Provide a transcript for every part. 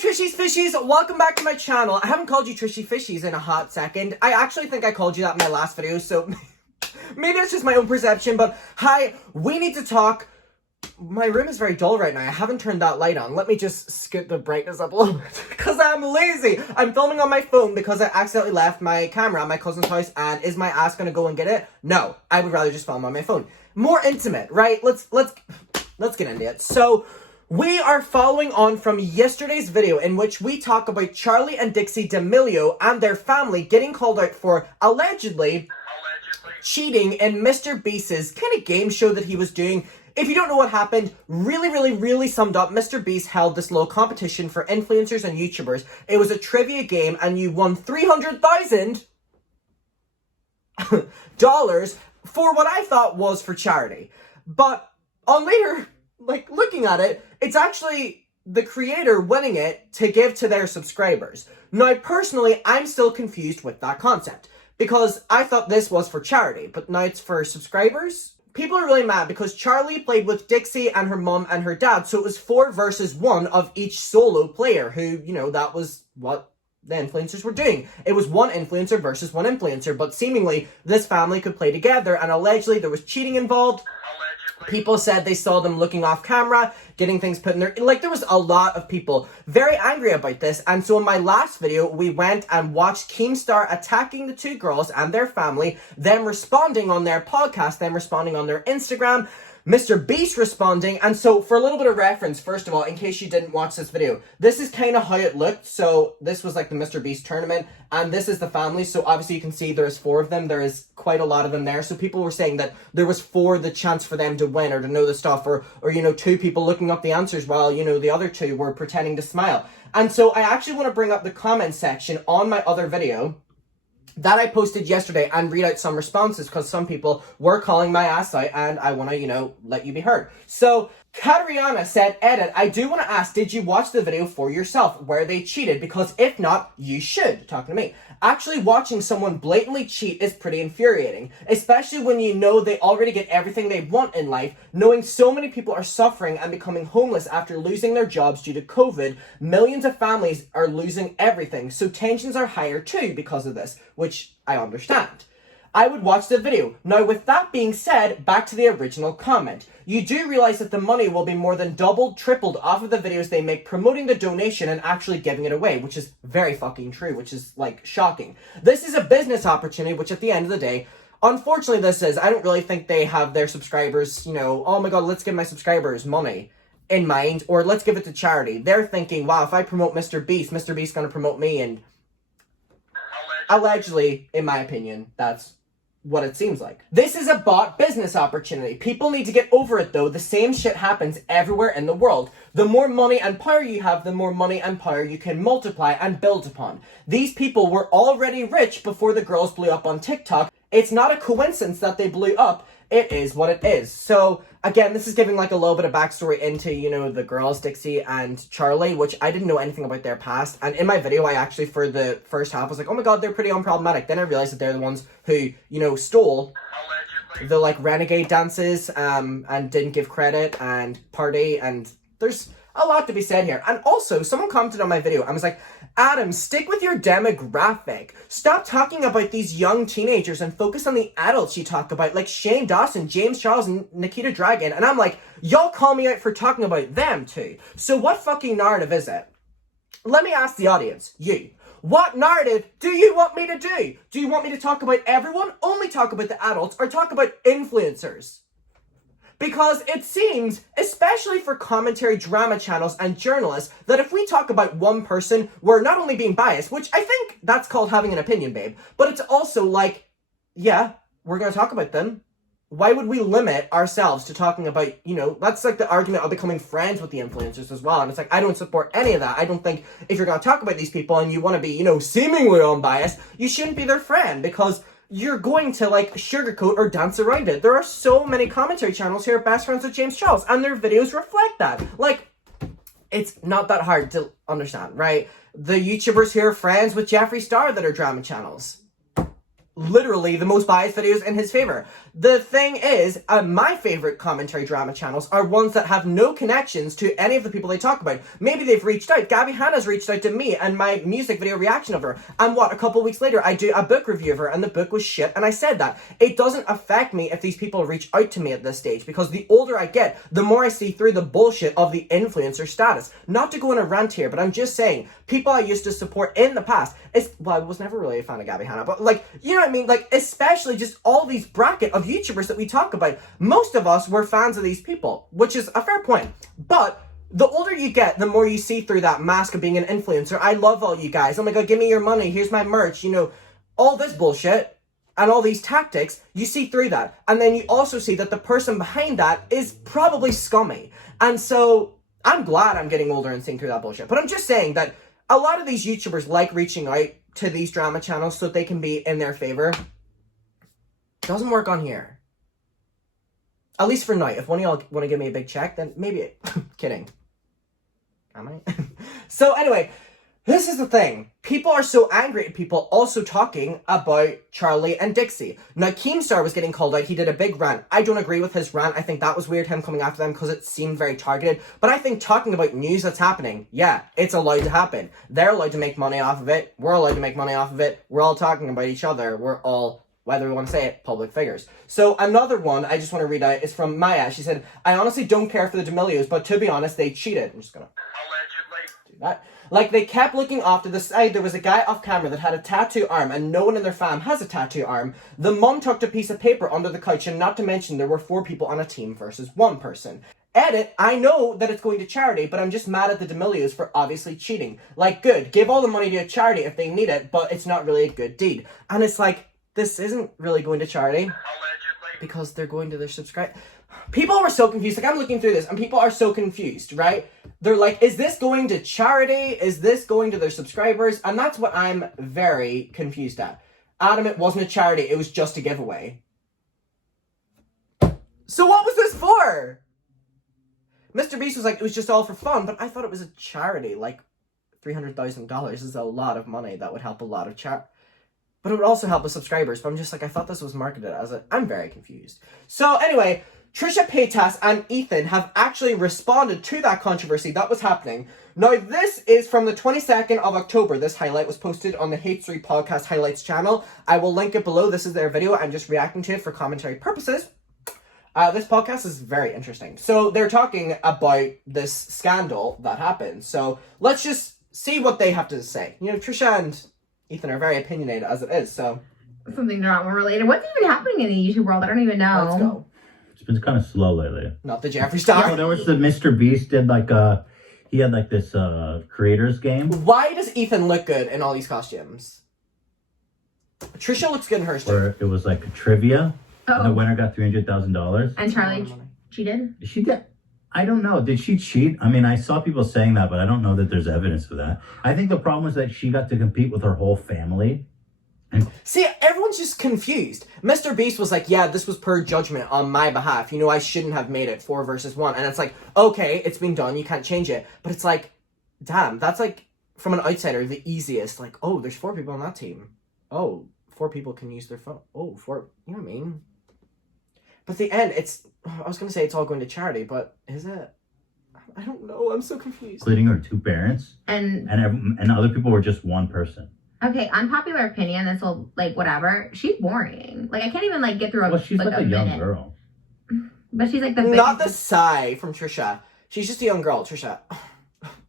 Trishy's Fishies, welcome back to my channel. I haven't called you Trishy Fishies in a hot second. I actually think I called you that in my last video, so maybe it's just my own perception, but hi, we need to talk. My room is very dull right now. I haven't turned that light on. Let me just scoot the brightness up a little bit because I'm lazy. I'm filming on my phone because I accidentally left my camera at my cousin's house, and is my ass gonna go and get it? No, I would rather just film on my phone. More intimate, right? Let's get into it. So, we are following on from yesterday's video in which we talk about Charli and Dixie D'Amelio and their family getting called out for allegedly cheating in Mr. Beast's kind of game show that he was doing. If you don't know what happened, really summed up, Mr. Beast held this little competition for influencers and YouTubers. It was a trivia game and you won $300,000 for what I thought was for charity. But on later, looking at it, it's actually the creator winning it to give to their subscribers. Now, personally, I'm still confused with that concept because I thought this was for charity, but now it's for subscribers. People are really mad because Charli played with Dixie and her mum and her dad, so it was 4 versus 1 of each solo player who, that was what the influencers were doing. It was one influencer versus one influencer, but seemingly this family could play together, and allegedly there was cheating involved. People said they saw them looking off camera, getting things put in their... there was a lot of people very angry about this. And so in my last video, we went and watched Keemstar attacking the 2 girls and their family, them responding on their podcast, them responding on their Instagram, Mr. Beast responding. And so for a little bit of reference, first of all, in case you didn't watch this video, this is kind of how it looked. So this was like the Mr. Beast tournament, and this is the family. So obviously you can see there's 4 of them. There is quite a lot of them there. So people were saying that there was 4 the chance for them to win or to know the stuff, or 2 people looking up the answers while, the other 2 were pretending to smile. And so I actually want to bring up the comment section on my other video that I posted yesterday and read out some responses because some people were calling my ass out and I want to, let you be heard. So, Katriana said, edit, I do want to ask, did you watch the video for yourself where they cheated? Because if not, you should. Talking to me. Actually, watching someone blatantly cheat is pretty infuriating, especially when you know they already get everything they want in life. Knowing so many people are suffering and becoming homeless after losing their jobs due to COVID, millions of families are losing everything, so tensions are higher too because of this, which I understand. I would watch the video. Now, with that being said, back to the original comment. You do realize that the money will be more than doubled, tripled off of the videos they make promoting the donation and actually giving it away, which is very fucking true, which is, shocking. This is a business opportunity, which at the end of the day, unfortunately this is, I don't really think they have their subscribers, oh my god, let's give my subscribers money in mind, or let's give it to charity. They're thinking, wow, if I promote Mr. Beast is going to promote me, and allegedly, in my opinion, that's what it seems like. This is a bought business opportunity. People need to get over it though. The same shit happens everywhere in the world. The more money and power you have, the more money and power you can multiply and build upon. These people were already rich before the girls blew up on TikTok. It's not a coincidence that they blew up. It is what it is. So, again, this is giving a little bit of backstory into, the girls, Dixie and Charli, which I didn't know anything about their past. And in my video, I actually, for the first half, was like, oh my god, they're pretty unproblematic. Then I realized that they're the ones who, stole the, renegade dances, and didn't give credit and party, and there's a lot to be said here. And also, someone commented on my video and was like, Adam, stick with your demographic. Stop talking about these young teenagers and focus on the adults you talk about, like Shane Dawson, James Charles, and Nikita Dragon. And I'm like, y'all call me out for talking about them too. So what fucking narrative is it? Let me ask the audience, you. What narrative do you want me to do? Do you want me to talk about everyone, only talk about the adults, or talk about influencers? Because it seems, especially for commentary drama channels and journalists, that if we talk about one person, we're not only being biased, which I think that's called having an opinion, babe, but it's also yeah, we're going to talk about them. Why would we limit ourselves to talking about, that's the argument of becoming friends with the influencers as well. And it's I don't support any of that. I don't think if you're going to talk about these people and you want to be, seemingly unbiased, you shouldn't be their friend because you're going to, sugarcoat or dance around it. There are so many commentary channels who are best friends with James Charles, and their videos reflect that. It's not that hard to understand, right? The YouTubers who are friends with Jeffree Star that are drama channels. Literally the most biased videos in his favor. The thing is, my favorite commentary drama channels are ones that have no connections to any of the people they talk about. Maybe they've reached out. Gabby Hanna's reached out to me and my music video reaction of her. And what, a couple weeks later, I do a book review of her and the book was shit. And I said that. It doesn't affect me if these people reach out to me at this stage, because the older I get, the more I see through the bullshit of the influencer status. Not to go on a rant here, but I'm just saying, people I used to support in the past, I was never really a fan of Gabby Hanna, but like, you know what I mean? Like, especially just all these bracket of YouTubers that we talk about. Most of us were fans of these people, which is a fair point. But the older you get, the more you see through that mask of being an influencer. I love all you guys. Oh my god, give me your money. Here's my merch. You know, all this bullshit and all these tactics, you see through that. And then you also see that the person behind that is probably scummy. And so I'm glad I'm getting older and seeing through that bullshit. But I'm just saying that a lot of these YouTubers like reaching out to these drama channels so they can be in their favor. Doesn't work on here. At least for now. If one of y'all want to give me a big check, then maybe kidding. Am I? So anyway, this is the thing. People are so angry at people also talking about Charli and Dixie. Now, Keemstar was getting called out. He did a big rant. I don't agree with his rant. I think that was weird, him coming after them, because it seemed very targeted. But I think talking about news that's happening, yeah, it's allowed to happen. They're allowed to make money off of it. We're allowed to make money off of it. We're all talking about each other. We're all, whether we want to say it, public figures. So another one I just want to read out is from Maya. She said, I honestly don't care for the D'Amelios, but to be honest, they cheated. I'm just going to do that. Like, they kept looking off to the side. There was a guy off camera that had a tattoo arm, and no one in their fam has a tattoo arm. The mum tucked a piece of paper under the couch, and not to mention there were 4 people on a team versus 1 person. Edit, I know that it's going to charity, but I'm just mad at the D'Amelios for obviously cheating. Like, good, give all the money to a charity if they need it, but it's not really a good deed. And it's like, this isn't really going to charity. Allegedly. Because they're going to their subscribe. People were so confused. Like, I'm looking through this, and people are so confused, right? They're like, is this going to charity? Is this going to their subscribers? And that's what I'm very confused at. Adam, it wasn't a charity. It was just a giveaway. So what was this for? Mr. Beast was like, it was just all for fun, but I thought it was a charity. Like, $300,000 is a lot of money. That would help a lot of but it would also help with subscribers. But I'm just like, I thought this was marketed as I'm very confused. So anyway, Trisha Paytas and Ethan have actually responded to that controversy that was happening. Now, this is from the 22nd of October. This highlight was posted on the H3 Podcast Highlights channel. I will link it below. This is their video. I'm just reacting to it for commentary purposes. This podcast is very interesting. So they're talking about this scandal that happened. So let's just see what they have to say. You know, Trisha and Ethan are very opinionated as it is, so. Something drama related. What's even happening in the YouTube world? I don't even know. Let's go. It's been kind of slow lately. Not the Jeffree Star. Oh, there was the Mr. Beast did like he had like this creators game. Why does Ethan look good in all these costumes? Trisha looks good in hers too. Where it was like a trivia. Oh. And the winner got $300,000. And Charli cheated? She did. I don't know. Did she cheat? I mean, I saw people saying that, but I don't know that there's evidence for that. I think the problem was that she got to compete with her whole family. And see, everyone's just confused. Mr. Beast was like, yeah, this was per judgment on my behalf. You know, I shouldn't have made it 4 versus 1. And it's like, okay, it's been done. You can't change it. But it's like, damn, that's like, from an outsider, the easiest. Like, oh, there's 4 people on that team. Oh, 4 people can use their phone. Oh, 4, you know what I mean? But at the end, I was going to say it's all going to charity, but is it? I don't know. I'm so confused. Including her 2 parents. And other people were just 1 person. Okay, unpopular opinion, this will, like, whatever. She's boring. Like, I can't even, like, get through Well, she's like a young girl. But she's, like, the Not the sigh from Trisha. She's just a young girl, Trisha.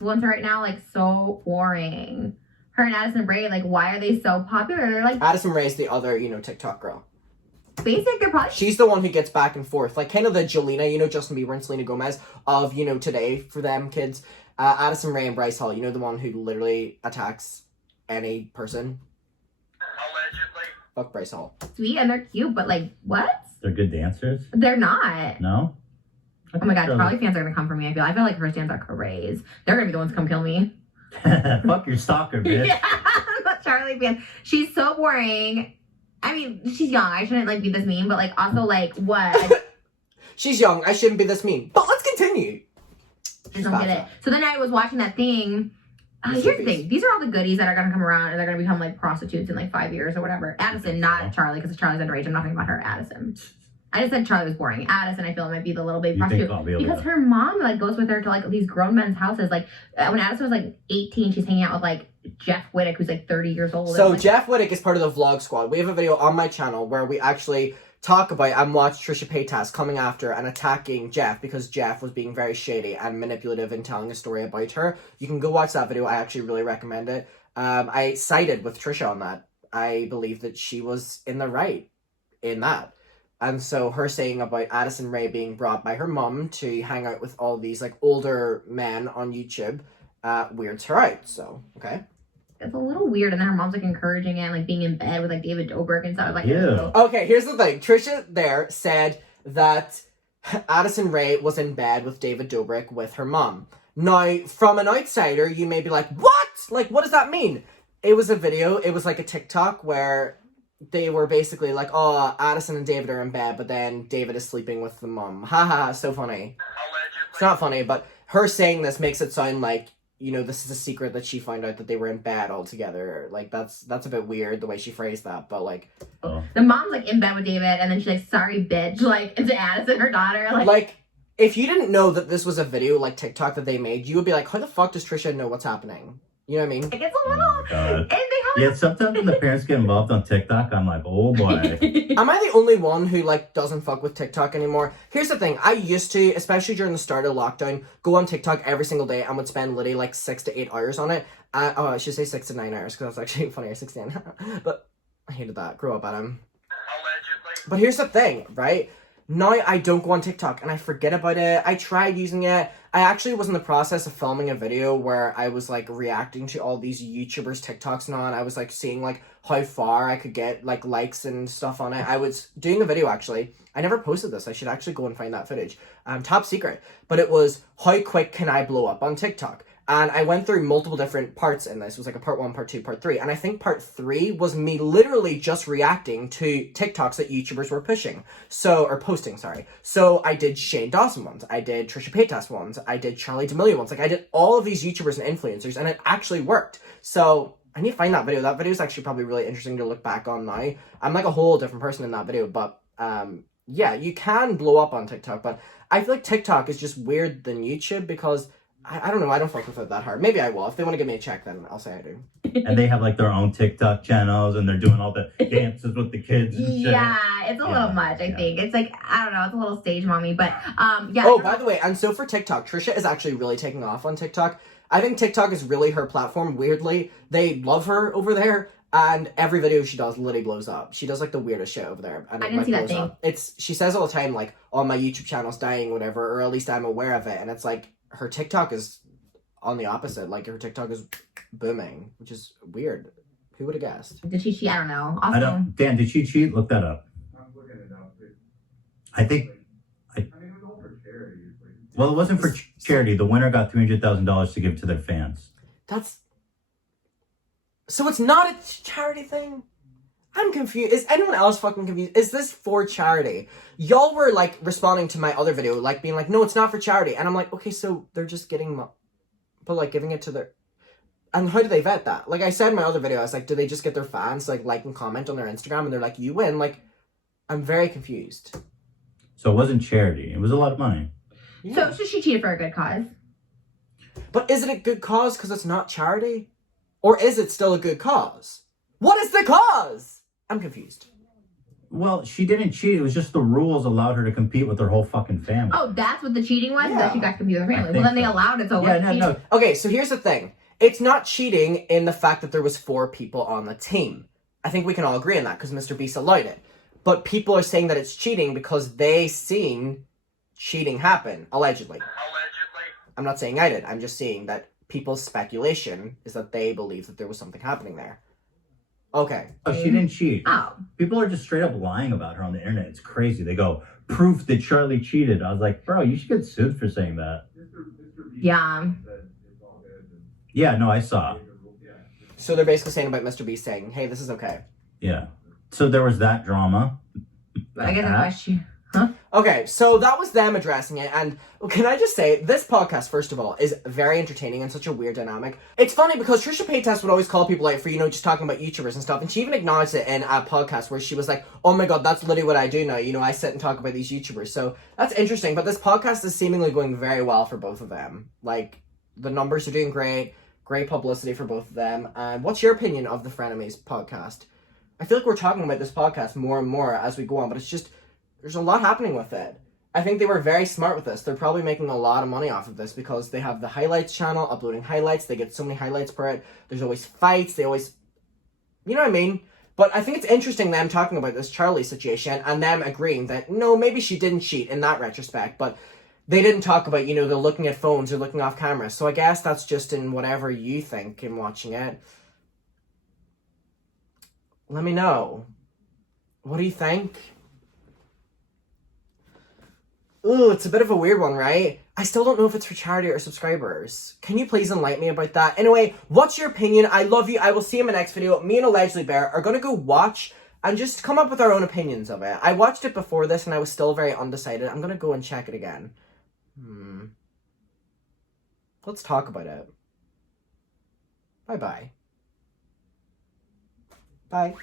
Ones right now, like, so boring. Her and Addison Rae, like, why are they so popular? They're, like... Addison Rae's the other, you know, TikTok girl. Basic, they're probably... She's the one who gets back and forth. Like, kind of the Jolena, you know, Justin Bieber and Selena Gomez of, you know, today for them kids. Addison Rae and Bryce Hall, you know, the one who literally attacks any person. Allegedly. Fuck Bryce Hall. Sweet, and they're cute, but, like, what? They're good dancers? They're not. No? Oh my god, Charli fans are gonna come for me. I feel like her fans are crazy. They're gonna be the ones to come kill me. Fuck your stalker, bitch. Yeah, I'm a Charli fan. She's so boring. I mean, she's young. I shouldn't, like, be this mean, but, like, also, like, what? She's young. I shouldn't be this mean. But let's continue. I don't get it. So then I was watching that thing. Here's the thing. These are all the goodies that are going to come around and they're going to become, like, prostitutes in, like, 5 years or whatever. Addison, not Charli, because Charli's underage. I'm not talking about her. Addison. I just said Charli was boring. Addison, I feel, might be the little baby You think prostitute I'll be able because to- her mom like goes with her to like these grown men's houses. Like when Addison was like 18, she's hanging out with like Jeff Whittick, who's like 30 years old. So and, like, Jeff Whittick is part of the vlog squad. We have a video on my channel where we actually talk about and watch Trisha Paytas coming after and attacking Jeff because Jeff was being very shady and manipulative in telling a story about her. You can go watch that video. I actually really recommend it. I sided with Trisha on that. I believe that she was in the right in that. And so her saying about Addison Rae being brought by her mum to hang out with all these like older men on YouTube weirds her out. So, okay. it's a little weird, and then her mom's like encouraging it, and, like being in bed with like David Dobrik and stuff. I was like, Yeah. Okay, here's the thing. Trisha there said that Addison Rae was in bed with David Dobrik with her mom. Now, from an outsider, you may be like, what? Like, what does that mean? It was a video. It was like a TikTok where they were basically like, oh, Addison and David are in bed, but then David is sleeping with the mom. Haha, so funny. It's not funny, but her saying this makes it sound like, you know, this is a secret that she found out that they were in bed all together. Like, that's a bit weird the way she phrased that, but like... Oh. the mom's like in bed with David, and then she's like, sorry, bitch, like, to Addison, her daughter. Like, if you didn't know that this was a video, like, TikTok that they made, you would be like, how the fuck does Trisha know what's happening? You know what I mean? Like, it's a little... Oh, God. and they have Yeah, sometimes when the parents get involved on TikTok, I'm like, oh boy. Am I the only one who, like, doesn't fuck with TikTok anymore? Here's the thing. I used to, especially during the start of lockdown, go on TikTok every single day and would spend literally, like, 6 to 8 hours on it. I should say 6 to 9 hours, because that's actually funnier, 6 to 9. But I hated that. Grew up at him. Allegedly. But here's the thing, right? Now I don't go on TikTok, and I forget about it. I tried using it. I actually was in the process of filming a video where I was, like, reacting to all these YouTubers' TikToks now, and I was, like, seeing, like, how far I could get, like, likes and stuff on it. I was doing a video, actually. I never posted this. I should actually go and find that footage. Top secret. But it was, how quick can I blow up on TikTok? And I went through multiple different parts in this. It was like a part 1, part 2, part 3. And I think part 3 was me literally just reacting to TikToks that YouTubers were pushing. Or posting, sorry. So I did Shane Dawson ones. I did Trisha Paytas ones. I did Charli D'Amelio ones. Like, I did all of these YouTubers and influencers, and it actually worked. So I need to find that video. That video is actually probably really interesting to look back on now. I'm like a whole different person in that video. But, yeah, you can blow up on TikTok. But I feel like TikTok is just weird than YouTube because... I don't know. I don't fuck with it that hard. Maybe I will. If they want to give me a check, then I'll say I do. And they have like their own TikTok channels, and they're doing all the dances with the kids and shit. Yeah, it's a little much, I think. It's like, I don't know, it's a little stage mommy, but yeah. Oh, by the way, and so for TikTok, Trisha is actually really taking off on TikTok. I think TikTok is really her platform, weirdly. They love her over there, and every video she does literally blows up. She does like the weirdest shit over there. And I didn't see that thing. She says all the time, like, oh, my YouTube channel's dying, whatever, or at least I'm aware of it. And it's like, her TikTok is on the opposite. Like, her TikTok is booming, which is weird. Who would have guessed? Did she cheat? I don't know. Also, I don't. Dan, did she cheat? Look that up. I'm looking it up. I think. I mean, it was all for charity. Well, it wasn't for charity. The winner got $300,000 to give to their fans. So it's not a charity thing? I'm confused. Is anyone else fucking confused? Is this for charity? Y'all were, like, responding to my other video, like, being like, no, it's not for charity. And I'm like, okay, so they're just getting... But, like, giving it to their... And how do they vet that? Like, I said in my other video, I was like, do they just get their fans to, like and comment on their Instagram? And they're like, you win? Like, I'm very confused. So it wasn't charity. It was a lot of money. Yeah. So she cheated for a good cause. But is it a good cause because it's not charity? Or is it still a good cause? What is the cause? I'm confused. Well, she didn't cheat. It was just the rules allowed her to compete with her whole fucking family. Oh, that's what the cheating was? Yeah. That she got to compete with her I family. think Well, then they so. allowed it, so Yeah, what's cheating? no. Okay, so here's the thing. It's not cheating in the fact that there was 4 people on the team. I think we can all agree on that because Mr. Beast allowed it. But people are saying that it's cheating because they seen cheating happen, allegedly. I'm not saying I did. I'm just saying that people's speculation is that they believe that there was something happening there. Okay. Oh, she didn't cheat. Oh. People are just straight up lying about her on the internet. It's crazy. They go, proof that Charli cheated. I was like, bro, you should get sued for saying that. Yeah. Yeah, no, I saw. So they're basically saying about Mr. Beast saying, hey, this is okay. Yeah. So there was that drama. But I guess the question... Okay, so that was them addressing it, and can I just say, this podcast, first of all, is very entertaining and such a weird dynamic. It's funny because Trisha Paytas would always call people out for, just talking about YouTubers and stuff, and she even acknowledged it in a podcast where she was like, oh my god, that's literally what I do now, I sit and talk about these YouTubers, so that's interesting, but this podcast is seemingly going very well for both of them. Like, the numbers are doing great publicity for both of them, and what's your opinion of the Frenemies podcast? I feel like we're talking about this podcast more and more as we go on, but it's just, there's a lot happening with it. I think they were very smart with this. They're probably making a lot of money off of this because they have the highlights channel, uploading highlights. They get so many highlights per it. There's always fights. They always... You know what I mean? But I think it's interesting them talking about this Charli situation and them agreeing that, no, maybe she didn't cheat in that retrospect, but they didn't talk about, they're looking at phones or looking off camera. So I guess that's just in whatever you think in watching it. Let me know. What do you think? Ooh, it's a bit of a weird one, right? I still don't know if it's for charity or subscribers. Can you please enlighten me about that? Anyway, what's your opinion? I love you. I will see you in my next video. Me and Allegedly Bear are going to go watch and just come up with our own opinions of it. I watched it before this and I was still very undecided. I'm going to go and check it again. Let's talk about it. Bye-bye. Bye.